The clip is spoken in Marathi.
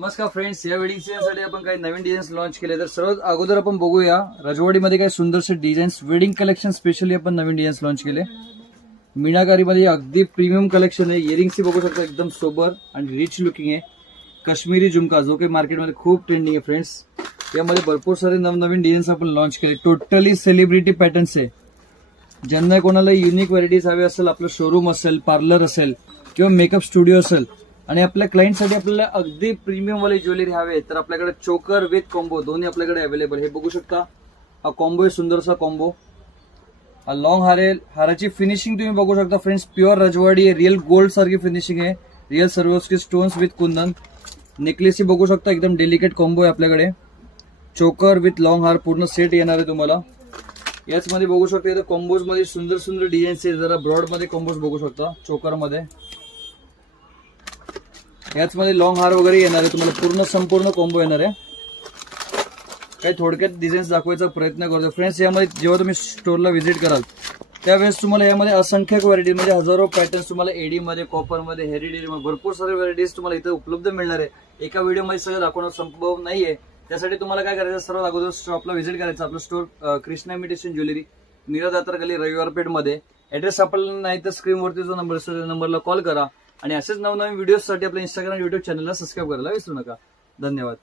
नमस्कार फ्रेंड्स, या वेडिंग सीझनसाठी आपण काही नवीन डिझाईन्स लॉन्च केले. तर सर्वात अगोदर आपण बघूया राजवाडीमध्ये काही सुंदरसे डिझाईन्स, वेडिंग कलेक्शन स्पेशली आपण नवीन डिझाईन्स लॉन्च केले. मीनाकारीमध्ये अगदी प्रीमियम कलेक्शन आहे. इयरिंग्स बघू शकता, एकदम सोबर आणि रिच लुकिंग आहे. काश्मीरी झुमका जो काही मार्केटमध्ये खूप ट्रेंडिंग आहे फ्रेंड्स. यामध्ये भरपूर सारे नवनवीन डिझाईन्स आपण लॉन्च केले. टोटली सेलिब्रिटी पॅटर्न्स आहे. ज्यांना कोणाला युनिक व्हरायटीज हवे असेल, आपलं शोरूम असेल, पार्लर असेल किंवा मेकअप स्टुडिओ असेल आणि आपल्या क्लायंटसाठी आपल्याला अगदी प्रीमियम वाली ज्वेलरी हवे तर आपल्याकडे चोकर विथ कॉम्बो दोन्ही आपल्याकडे अवेलेबल. हे बघू शकता, हा कॉम्बो आहे, सुंदरसा कॉम्बो. हा लॉंग हार आहे. हाराची फिनिशिंग तुम्ही बघू शकता फ्रेंड्स, प्युअर राजवाडी आहे. रिअल गोल्ड सारखी फिनिशिंग आहे. Real Swarovski stones with kundan. Necklace बघू शकता, एकदम डेलिकेट कॉम्बो आहे आपल्याकडे. चोकर विथ लॉंग हार पूर्ण सेट येणार आहे तुम्हाला. याच मध्ये बघू शकता, इथं कॉम्बोज मध्ये सुंदर सुंदर डिझाईन्स आहे. जरा ब्रॉड मध्ये कॉम्बोज बघू शकता चोकर मध्ये. याच मध्ये लॉंग हार वगैरे येणार आहे तुम्हाला. पूर्ण संपूर्ण कॉम्बो येणार आहे. काही थोडक्यात डिझाईन्स दाखवायचा प्रयत्न करतो फ्रेंड्स. यामध्ये जेव्हा तुम्ही स्टोरला व्हिजिट कराल त्यावेळेस तुम्हाला यामध्ये असंख्य व्हरायटी म्हणजे हजारो पॅटर्न्स तुम्हाला एडी मध्ये, कॉपर मध्ये, हेरिटेज मध्ये भरपूर सारे व्हरायटीज तुम्हाला इथे उपलब्ध मिळणार आहे. एका व्हिडिओमध्ये सगळं दाखवणं संभव नाहीये. त्यासाठी तुम्हाला काय करायचं, सर्वात अगोदर शॉपला व्हिजिट करायचं. आपलं store Krishna imitation jewellery, Meera Datar गली, रविवारपेठ मध्ये. ऍड्रेस आपल्याला नाही तर स्क्रीनवरती जो नंबर असतो त्या नंबरला कॉल करा. आणि असेच नवनवीन व्हिडिओसाठी आपल्या इंस्टाग्राम, युट्यूब चॅनलला सबस्क्राईब करायला विसरू नका. धन्यवाद.